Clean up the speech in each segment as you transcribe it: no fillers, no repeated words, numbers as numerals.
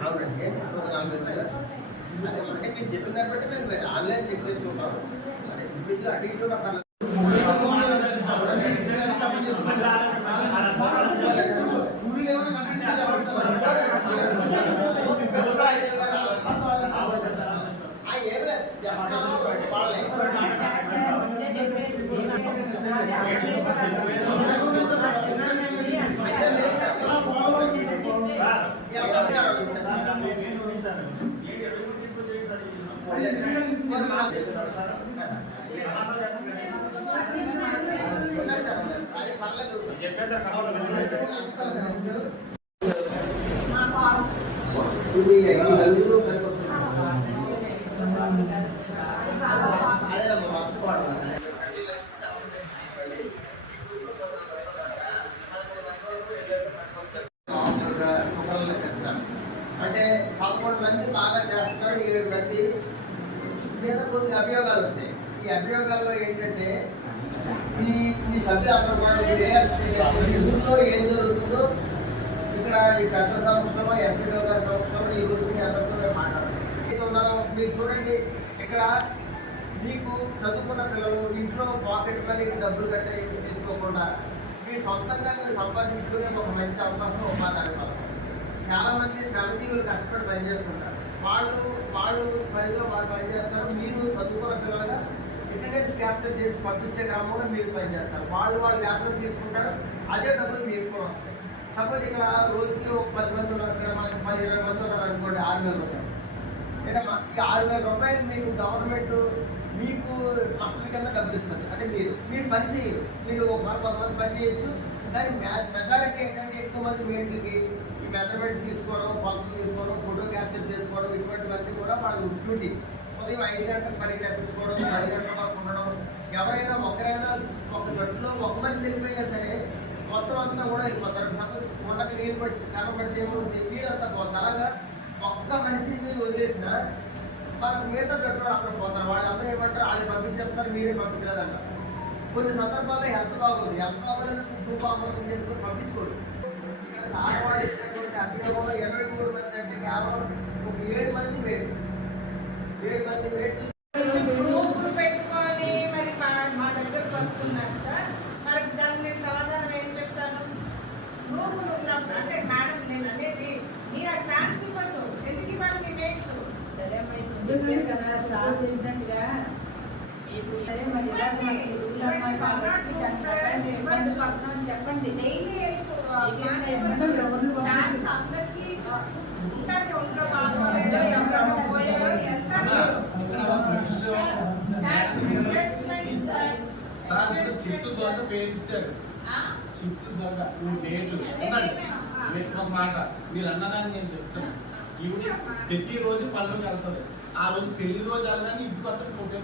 అవునండి, ఒక 40,000. అదే అంటే మీరు చెప్పిన దాన్ని బట్టి మేము ఆన్లైన్ చెక్ చేసుకుంటాం. ఇండివిజువల్ అటు ఇటు నాకు అంటే 11 మంది బాగా చేస్తున్నారు, 7 మంది మీద కొద్దిగా అభియోగాలు వచ్చాయి. ఈ అభియోగాల్లో ఏంటంటే మీ సభ్యులు అందరూ ఊళ్ళో ఏం జరుగుతుందో ఇక్కడ ఈ పెద్ద సంవత్సరం ఎంపీఓ గారి సంవత్సరం ఈ గురించి అందరితో మాట్లాడుతున్నాం. మీరు చూడండి, ఇక్కడ మీకు చదువుకున్న పిల్లలు ఇంట్లో పాకెట్ మనీ డబ్బులు కట్టే తీసుకోకుండా మీ సొంతంగా మీరు సంపాదించుకునే ఒక మంచి అవకాశం ఉపాధి అవకాశం. చాలా మంది శ్రమజీవులు కష్టపడి పనిచేస్తుంటారు. వాళ్ళు పరిధిలో వాళ్ళు పనిచేస్తారు. మీరు చదువుకున్న పిల్లలుగా అటెండెన్స్ క్యాప్చర్ చేసి పంపించే క్రమంలో మీరు పనిచేస్తారు. వాళ్ళు వ్యాపారం తీసుకుంటారు, అదే డబ్బులు మీకు కూడా వస్తాయి. సపోజ్ ఇక్కడ రోజుకి ఒక 10 మంది ఉన్నారు, ఇక్కడ మనకి 10-20 మంది ఉన్నారు అనుకోండి, 6,000 రూపాయలు. అంటే ఈ 6,000 రూపాయలు మీకు గవర్నమెంట్ మీకు నష్టం కింద డబ్బులు ఇస్తుంది. అంటే మీరు పని చేయరు, మీరు ఒక 10 మంది పని చేయొచ్చు. కానీ మెజారిటీ ఏంటంటే ఎక్కువ మంది మేట్లకి ఈ మెజర్మెంట్ తీసుకోవడం, కొలతలు తీసుకోవడం, ఫోటో క్యాప్చర్ చేసుకోవడం, ఇటువంటివన్నీ కూడా వాళ్ళు డ్యూటీ. ఉదయం 5 గంటలకు పని తెప్పించుకోవడం, 10 గంటల వరకు ఉండడం. ఎవరైనా ఒకరైనా ఒక జట్టులో ఒక మంది వెళ్ళిపోయినా సరే మొత్తం అంతా కూడా వెళ్ళిపోతారు. ఉండక నీరు పడి కనబడితే ఏమవుతుంది, నీరంతా పోతుంది. అలాగా ఒక్క మనిషిని మీరు వదిలేసిన మనకు మిగతా జట్టులో అక్కడ పోతారు. వాళ్ళందరూ ఏమంటారు, వాళ్ళు పంపించేస్తారు, మీరే పంపించలేదంటారు. కొన్ని సందర్భాల్లో హెల్త్ బాగోదు, హెల్త్ బాగోదని గ్రూప్ ఆమోదం చేసుకుని పంపించుకోరు. ఇక్కడ సార్ వాళ్ళు ఇచ్చినటువంటి అభియోగంలో 23 మంది అంటే కేవలం ఒక 7 మంది వేరు 7 మంది వేరు పెట్టుకొని మరి మా దగ్గరకు వస్తున్నారు సార్. మరి దానికి నేను సమాధానం ఏం చెప్తాను? గ్రూపులు ఉన్నప్పుడు అంటే మేడం నేను అనేది మీరు ఆ ఛాన్స్ ఇవ్వద్దు. ఎందుకు ఇవ్వాలి మీ మేట్స్? సరే మరి కదా సార్ చెప్పినట్టుగా చెప్పండి. డైలీ ఛాన్స్ అందరికీ ఉంటుంది. ఒంట్లో బాగోలేదో ఎవరైనా పోయారో షిఫ్ట్ ద్వారా పేరు ఇచ్చారు. షిఫ్ట్ ద్వారా డేట్ ఒక మాట మీరు అన్నదాన్ని నేను చెప్తాను. ఇవి ప్రతిరోజు పనులకు వెళ్తుంది. ఆ రోజు పెళ్లి రోజు వెళ్ళడానికి ఇంటికి వస్తే ఫోటో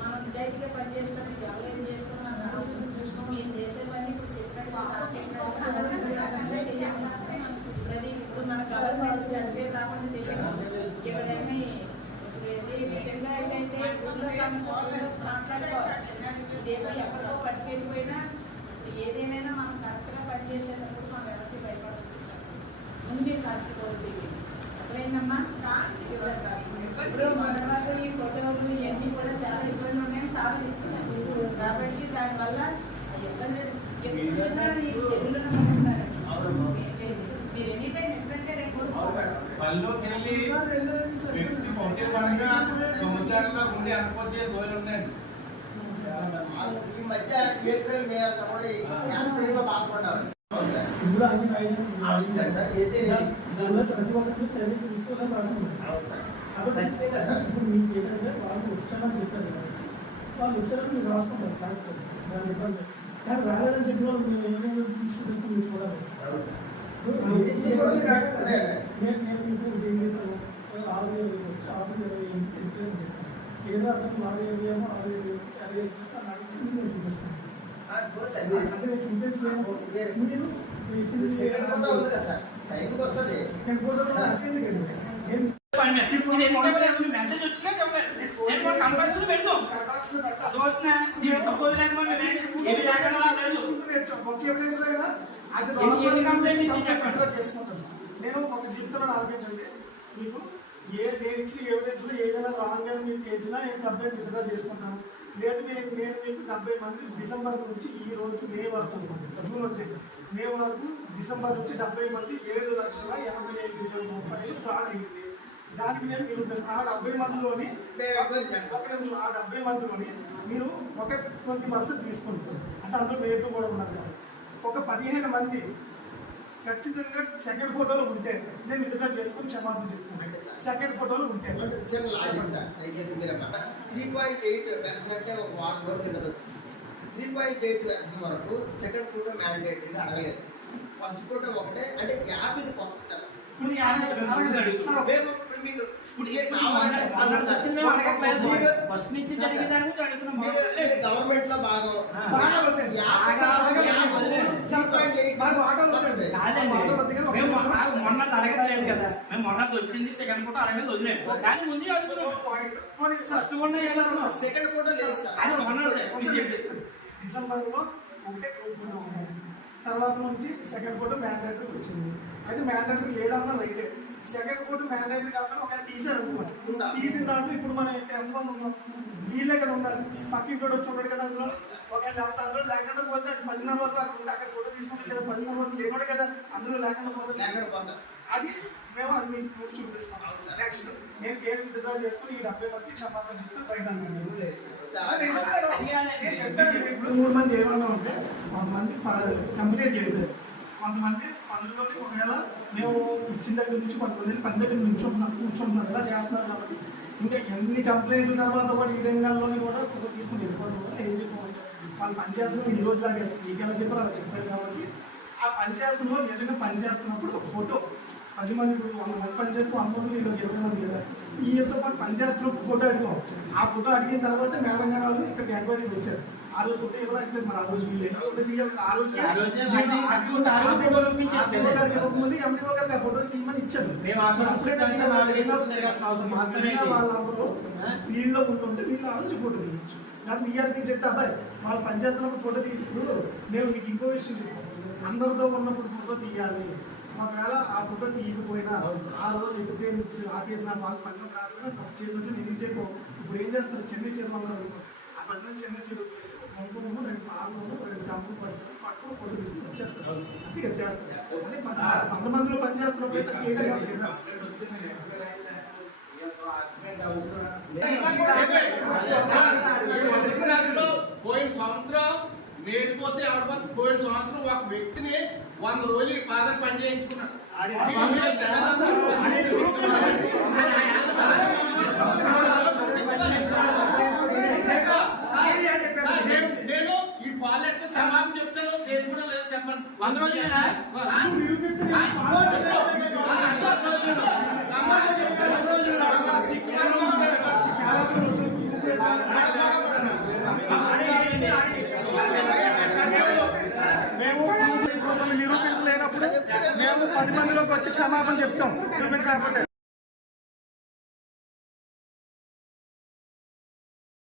మనం నిజాయితీగా పనిచేసినట్టు ఎవరు ఏం చేసుకున్నాం మేము చేసే పని ఇప్పుడు చెప్పినట్టు ఇప్పుడు మన గవర్నమెంట్ చనిపోయి కాకుండా చెయ్యము. ఎవరైనా ఇప్పుడు ఏంటంటే ఊళ్ళో సమస్యలు మాట్లాడుకోవాలి. ఇదేమో ఎక్కడికో పట్టుకెళ్ళిపోయినా ఏదేమైనా మనం కరెక్ట్గా పనిచేసేటప్పుడు మా వ్యవస్థ భయపడుతుంది. ముందే కరెక్ట్ అప్పుడేందమ్మా ఇప్పుడు మన వల్ల ఈ ఫోటోలు ఇవన్నీ కూడా చాలా ఇబ్బందులు ఉన్నాయని సార్ చెప్తున్నాను. కాబట్టి దానివల్ల ఇబ్బంది మీరు ఎనీ టైం ఎప్పుడంటే రేపు పనిలోకి వెళ్ళి వ్యక్తి పొంటే పనిగా ముద్దాడుగా ఉండి అనుకోవచ్చే గోయలు ఉన్నాయండి. ఈ మధ్య ఏప్రిల్ మే అంతా కూడా బాగుపడ్డారు. ఇప్పుడు అన్ని ప్రతి ఒక్కరికి చదివి తీసుకోవడం రాసింది. ఇప్పుడు మీకు ఏంటంటే వాళ్ళు వచ్చారని చెప్పారు కదా, వాళ్ళు వచ్చారని మీరు రాసుకుంటారు కాకపోతే దాని ఇబ్బంది. కానీ రాలేదని చెప్పిన వాళ్ళు మేము ఏమేమి తీసుకొస్తాం మీరు చూడాలి. నేను మీకు ఏం చెప్పాను, 6,000 వచ్చి 6,020 చెప్పాను. ఏదో అర్థం 6,020 6,050 నేను చూపిస్తాను. అంటే నేను చూపించలేను. సెకండ్ ఫోటో ఉంది కదా సార్, టైంకి వస్తుంది. సెకండ్ ఫోటో అది ఎందుకండి? ఏం మెసేజ్ వచ్చిందా కంపల్సరీ పెడతాం నేను ఒక చెప్తున్నాను ఆలోచించండి. మీకు నేను ఇచ్చిన ఎవిడెన్స్ లో ఏదైనా రాంగ్ అని మీకు ఇచ్చినా నేను కంప్లైంట్ విత్డ్రా చేసుకుంటాను. లేదు నేను మీకు 70 మంది డిసెంబర్ నుంచి ఈ రోజు మే వరకు, జూన్ వచ్చే మే వరకు డిసెంబర్ నుంచి 70 మంది 7,85,000 ఫ్రాడ్ అయింది. దానికి నేను మీరు ఆ 70 మందిలోని మీరు ఒక 20% తీసుకుంటారు. అంటే అందులో మేటు కూడా ఉన్నారు కదా. ఒక 15 మంది ఖచ్చితంగా సెకండ్ ఫోటోలో ఉంటే నేను విత్డ్రా చేసుకుని క్షమాపణ చెప్తాను. సెకండ్ ఫోటోలో ఉంటే 3.8 వ్యాక్సిన్ అంటే ఒక వారం రోజుల కింద వచ్చింది. 3.8 వ్యాక్సిన్ వరకు సెకండ్ ఫోటో మ్యాండేటరీగా అడగలేదు. ఫస్ట్ ఫోటో ఒకటే, అంటే యాప్ ఇది కొత్త కదా. గవర్నమెంట్ లో భాగం మొన్న అడగట్లేదు కదా, మేము మొన్నది వచ్చింది సెకండ్ ఫోటో అడగలేదు వదిలేదు. దాని ముందు ఫస్ట్ సెకండ్ ఫోటో లేదు సార్. డిసెంబర్ లో ఒకటే తర్వాత నుంచి సెకండ్ ఫోటో మ్యాండేటరీ వచ్చింది. అయితే మ్యాండేటరీ లేదన్నా రైటే. సెకండ్ ఫోటో మ్యాండేటరీ కాకుండా ఒక తీసారు అనుకోండి. తీసిన దాంట్లో ఇప్పుడు మనం M1 ఉన్నాం, వీళ్ళే కదా ఉండాలి. పక్కింటోడు వచ్చి ఉంటాడు కదా అందులో. ఒకవేళ అందులో లేకుండా పోతే 10:30 వరకు అక్కడ ఉంటే అక్కడ ఫోటో తీసుకుంటే కదా 10:30 వరకు లేకుండా కదా అందులో లేకుండా పోతే అది మేము అది మీకు చూపిస్తాం. నెక్స్ట్ నేను కేసు విత్డ్రా చేసుకుని ఈ 70 మందికి క్షమాపణ చెప్తే బయట ఇప్పుడు 3 మంది ఏమన్నా ఉంటే కొంతమంది కంప్లీట్ చేయలేదు. కొంతమంది పనుల్లోకి ఒకవేళ మేము ఇచ్చిన దగ్గర నుంచి కొంతమంది పని దగ్గర కూర్చుంటున్నారు ఇలా చేస్తున్నారు. కాబట్టి ఇంకా ఎన్ని కంప్లైంట్ల తర్వాత కూడా ఈ రంగాల్లోని కూడా ఫోటో తీసుకుని వెళ్ళిపోవడం వల్ల ఏం చెప్పాలి, వాళ్ళు పని చేస్తున్నారు ఈ రోజు లాగే మీకు ఎలా చెప్పారు అలా చెప్పారు. కాబట్టి ఆ పని చేస్తున్న వాళ్ళు నిజంగా పని చేస్తున్నప్పుడు ఒక ఫోటో 10 మంది ఇప్పుడు 100 మంది పని చేస్తూ 100 మంది వీళ్ళు 20 మంది కదా ఈయనతో పాటు పని చేస్తున్నప్పుడు ఫోటో అడిగాం. ఆ ఫోటో అడిగిన తర్వాత మేడం గారు వాళ్ళు ఇక్కడికి ఎంక్వైరీకి వచ్చారు. ఆ రోజు ఫోటో ఇవ్వలేదు మరి. ఆ రోజు వీళ్ళు ఫోటో దిగాలి. ఆ రోజు ఇవ్వకముందు ఎండిఓ గారికి ఆ ఫోటో తీయమని ఇచ్చారు. వాళ్ళందరూ ఫీల్డ్ లో ఉంటుంటే వీళ్ళు ఆ రోజు ఫోటో తీయచ్చు. నాకు ఈఆర్కి చెప్తే అబ్బాయి వాళ్ళు పనిచేస్తున్నప్పుడు ఫోటో తీయప్పుడు నేను మీకు ఇంకో విషయం చెప్పాను, అందరితో ఉన్నప్పుడు ఫోటో తీయాలి. ఒకవేళ ఆ ఫోటో తీయకపోయినా ఆ రోజు ఎక్విప్మెంట్స్ ఆపేసిన వాళ్ళు పనిలో రాకుండా తప్పు చేసినట్టు నేను చెప్పు. ఇప్పుడు ఏం చేస్తారు, చిన్న చెరువు అందరూ ఆ 10 మంది చిన్న చెరువు పంపుము 2 పాలు 2 డబ్బులు పట్టుకుని ఫోటో తీసుకుని వచ్చేస్తారు. అందుకే చేస్తారు. అదే 100 మందిలో పని చేస్తున్నప్పుడు చేయడం కాదు కదా. పోయిన సంవత్సరం మేడిపోతే ఎవరి పోయిన సంవత్సరం ఒక వ్యక్తిని 100 రోజులు ఫాదర్ పని చేయించుకున్నాడు. నేను ఈ పాలెట్ క్షమాపణ చెప్తాను, చేసుకున్నా లేదో చెప్పండి. 100 రోజులు మేము నిరూపించలేనప్పుడు మేము 10 మందిలోకి వచ్చి క్షమాపణ చెప్తాం. నిరూపించలేకపోతే